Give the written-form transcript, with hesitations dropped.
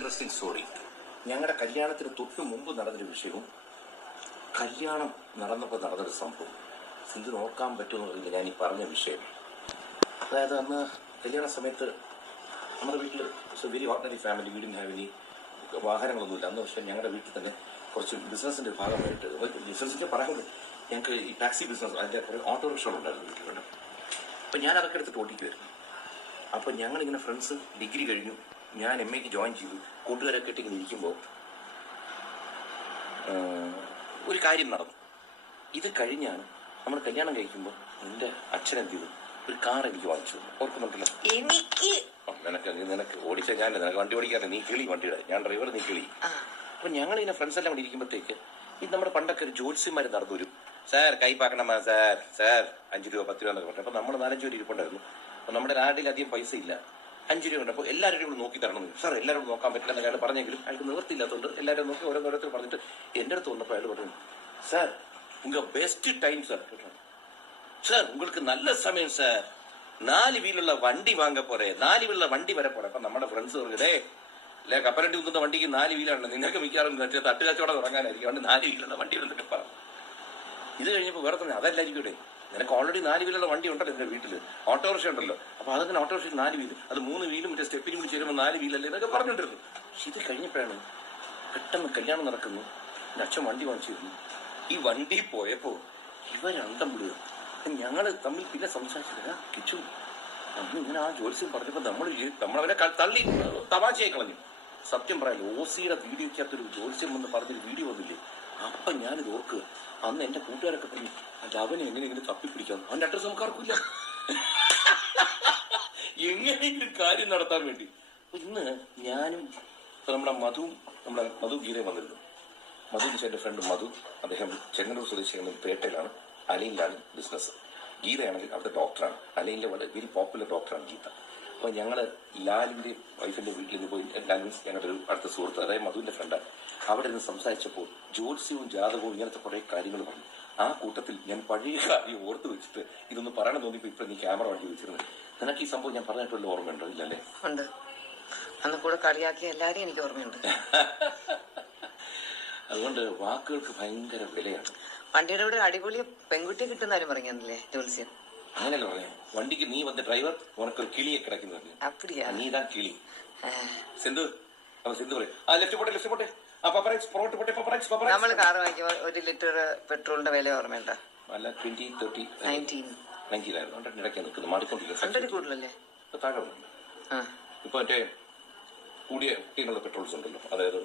Interesting story. ഞങ്ങളുടെ കല്യാണത്തിന് തൊട്ട് മുമ്പ് നടന്നൊരു വിഷയവും കല്യാണം നടന്നപ്പോൾ നടന്നൊരു സംഭവം സിന്ധു നോക്കാൻ പറ്റുമെന്ന് പറഞ്ഞില്ല. ഞാൻ ഈ പറഞ്ഞ വിഷയം, അതായത് അന്ന് കല്യാണ സമയത്ത് നമ്മുടെ വീട്ടിൽ very ordinary family, we didn't have any വാഹനങ്ങളൊന്നുമില്ല അന്ന്. പക്ഷേ ഞങ്ങളുടെ വീട്ടിൽ തന്നെ കുറച്ച് ബിസിനസ്സിൻ്റെ ഭാഗമായിട്ട്, ബിസിനസ്സിൻ്റെ പറയുന്നത് ഞങ്ങൾക്ക് ഈ ടാക്സി ബിസിനസ്, അതിൻ്റെ കുറേ ഓട്ടോറിക്ഷകളുണ്ടായിരുന്നു വീട്ടിലുണ്ട്. അപ്പം ഞാൻ അതൊക്കെ എടുത്തിട്ട് ഓടിക്കുമായിരുന്നു. അപ്പം ഞങ്ങളിങ്ങനെ ഫ്രണ്ട്സ് ഡിഗ്രി കഴിഞ്ഞു, ഞാൻ MA ജോയിൻ ചെയ്തു, കൂട്ടുകാരൊക്കെ ഇട്ട് ഇങ്ങനെ ഇരിക്കുമ്പോൾ ഒരു കാര്യം നടന്നു. ഇത് കഴിഞ്ഞാണ് നമ്മൾ കല്യാണം കഴിക്കുമ്പോൾ എൻ്റെ അച്ഛൻ എന്ത് ചെയ്തു, ഒരു കാർ എനിക്ക് വാങ്ങിച്ചു. ഓർക്കുന്നുണ്ടല്ലോ? എനിക്ക് നിനക്ക് ഓടിച്ച ഞാൻ, നിനക്ക് വണ്ടി ഓടിക്കാറില്ല, നീ കിളി വണ്ടിയുടെ, ഞാൻ ഡ്രൈവർ, നീ കിളി. അപ്പം ഞങ്ങളിങ്ങനെ ഫ്രണ്ട്സ് എല്ലാം കൂടി ഇരിക്കുമ്പോഴത്തേക്ക് ഇത് നമ്മുടെ പണ്ടൊക്കെ ഒരു ജ്യോത്സ്യന്മാർ നടന്നു വരും. സാർ കൈപ്പാക്കണമാ സാർ, സാർ 5 രൂപ 10 രൂപ എന്നൊക്കെ പറഞ്ഞു. അപ്പം നമ്മൾ 4-5 പേര് ഇരിപ്പുണ്ടായിരുന്നു. അപ്പം നമ്മുടെ ആരുടെയും അധികം പൈസ ഇല്ല, 5 രൂപ ഉണ്ട്. അപ്പോൾ എല്ലാവരും കൂടെ നോക്കി തരണം. സാർ എല്ലാവരും നോക്കാൻ പറ്റില്ല എന്ന് അയാൾ പറഞ്ഞെങ്കിലും അയാൾക്ക് നിവർത്തിയില്ലാത്തതുകൊണ്ട് എല്ലാവരും നോക്കി ഓരോരുത്തർ പറഞ്ഞിട്ട് എൻ്റെ അടുത്ത് വന്നപ്പോൾ അയാൾ പറഞ്ഞു, സാർ ഉങ്ക ബെസ്റ്റ് ടൈം സാർ, സാർ உங்களுக்கு நல்ல സമയം സാർ, 4 വീലുള്ള വണ്ടി വാങ്ങ പോരെ, 4 വീലുള്ള വണ്ടി വരെ പോരെ. അപ്പം നമ്മുടെ ഫ്രണ്ട്സ് പറഞ്ഞേ, അല്ലെ കപ്പലണ്ടി കുത്തുന്ന വണ്ടിക്ക് 4 വീലാണ്, നിങ്ങൾക്ക് മിക്കവാറും തട്ടുകച്ചവടം തുടങ്ങാനായിരിക്കും, അതുകൊണ്ട് 4 വീലുള്ള വണ്ടി എന്നൊക്കെ പറഞ്ഞു. ഇത് കഴിഞ്ഞപ്പോൾ വേറെ തന്നെ അതല്ലായിരിക്കും ഇവിടെ, നിനക്ക് ഓൾറെഡി 4 വീലുള്ള വണ്ടി ഉണ്ടല്ലോ നിന്റെ വീട്ടിൽ, ഓട്ടോറിക്ഷ ഉണ്ടല്ലോ, അപ്പോൾ അതങ്ങനെ ഓട്ടോറിക്ഷ 4 വീല്, അത് 3 വീലും മറ്റേ സ്റ്റെപ്പിനും കൂടി ചേരുമ്പോൾ 4 വീലല്ലേ എന്നൊക്കെ പറഞ്ഞിട്ടിരുന്നു. പക്ഷെ ഇത് കഴിഞ്ഞപ്പോഴാണ് പെട്ടെന്ന് കല്യാണം നടക്കുന്നു, എൻ്റെ അച്ഛൻ വണ്ടി വാങ്ങിച്ചിരുന്നു. ഈ വണ്ടി പോയപ്പോൾ ഇവരന്തം വിടുക. ഞങ്ങൾ തമ്മിൽ പിന്നെ സംസാരിച്ചില്ല, കിച്ചു അന്ന് ഇങ്ങനെ ആ ജ്യോത്സ്യം പറഞ്ഞപ്പോൾ നമ്മളവനെ തള്ളി തമാശയായി കളഞ്ഞു. സത്യം പറയാലോ, OC-യുടെ വീഡിയോയ്ക്കകത്തൊരു ജ്യോത്സ്യം എന്ന് പറഞ്ഞൊരു വീഡിയോ വന്നില്ലേ, അപ്പം ഞാനിത് ഓർക്കുക. അന്ന് എൻ്റെ കൂട്ടുകാരൊക്കെ പറഞ്ഞു, അല്ല അവനെ എങ്ങനെയെങ്കിലും തപ്പിപ്പിടിക്കാം, അവൻ്റെ അഡ്രസ് നമുക്ക് ആർക്കില്ല, എങ്ങനെയെങ്കിലും കാര്യം നടത്താൻ വേണ്ടി. ഇന്ന് ഞാനും നമ്മുടെ മധു ഗീതയും വന്നിരുന്നു. മധു എൻ്റെ ഫ്രണ്ട് മധു, അദ്ദേഹം ചെങ്ങന്നൂർ സ്വദേശിയാണ്, പേട്ടയിലാണ്, അലയിലാണ് ബിസിനസ്. ഗീതയാണെങ്കിൽ അവിടുത്തെ ഡോക്ടറാണ്, അലയിലെ വളരെ വെരി പോപ്പുലർ ഡോക്ടറാണ് ഗീത. അപ്പോൾ ഞങ്ങൾ ലാലിൻ്റെ വൈഫിൻ്റെ വീട്ടിൽ നിന്ന് പോയി, ലാൽ മീൻസ് ഞങ്ങളുടെ ഒരു അടുത്ത സുഹൃത്ത്, അതായത് മധുവിൻ്റെ ഫ്രണ്ടാണ്. അവിടെ നിന്ന് സംസാരിച്ചപ്പോൾ ജ്യോത്സ്യവും ജാതകവും ഇങ്ങനത്തെ കുറേ കാര്യങ്ങൾ പറഞ്ഞു. ആ കൂട്ടത്തിൽ ഞാൻ പഴയ കാര്യം ഓർത്ത് വെച്ചിട്ട് ഇതൊന്ന് പറയണം തോന്നിയപ്പോൾ ഇപ്പം നീ ക്യാമറ വണ്ടി വെച്ചിരുന്നത്. നിനക്ക് ഈ സംഭവം ഞാൻ പറഞ്ഞിട്ടുള്ള ഓർമ്മയുണ്ടോ? ഇല്ലല്ലേ? ഉണ്ട്, അന്ന് കൂടെ കളിയാക്കിയ എല്ലാവരെയും എനിക്ക് ഓർമ്മയുണ്ട്. അതുകൊണ്ട് വാക്കുകൾക്ക് ഭയങ്കര വിലയാണ്. വണ്ടിയുടെ കൂടെ അടിപൊളി പെൺകുട്ടിയെ കിട്ടുന്നാലും പറഞ്ഞല്ലേ ജ്യോത്സ്യം? അങ്ങനെയല്ല പറയാം, വണ്ടിക്ക് നീ വന്ന ഡ്രൈവർ ഉനക്കൊരു കിളിയെ കിടക്കുന്നു പറഞ്ഞു. அப்படியா? നീ தான் കിളി. സിന്ധു അപ്പൊ സിന്ധു പറയും, ആ ലെഫ്റ്റ് പോട്ടെ, നമ്മൾ കാർ വാങ്ങിക്കുമ്പോൾ 1 ലിറ്റർ പെട്രോളിന്റെ വില ഓർമ്മയുണ്ടോ? അല്ല 20, 30, 19 ആയിരുന്നു. 100 ഇടയ്ക്ക് നിൽക്കുന്നു, മാറിക്കൊണ്ടിരിക്കുന്നു. 100 കൂടുതലല്ലേ? താഴെ ഇപ്പൊ മറ്റേ കൂടിയ കുട്ടികളുടെ പെട്രോൾസ് ഉണ്ടല്ലോ, അതായത്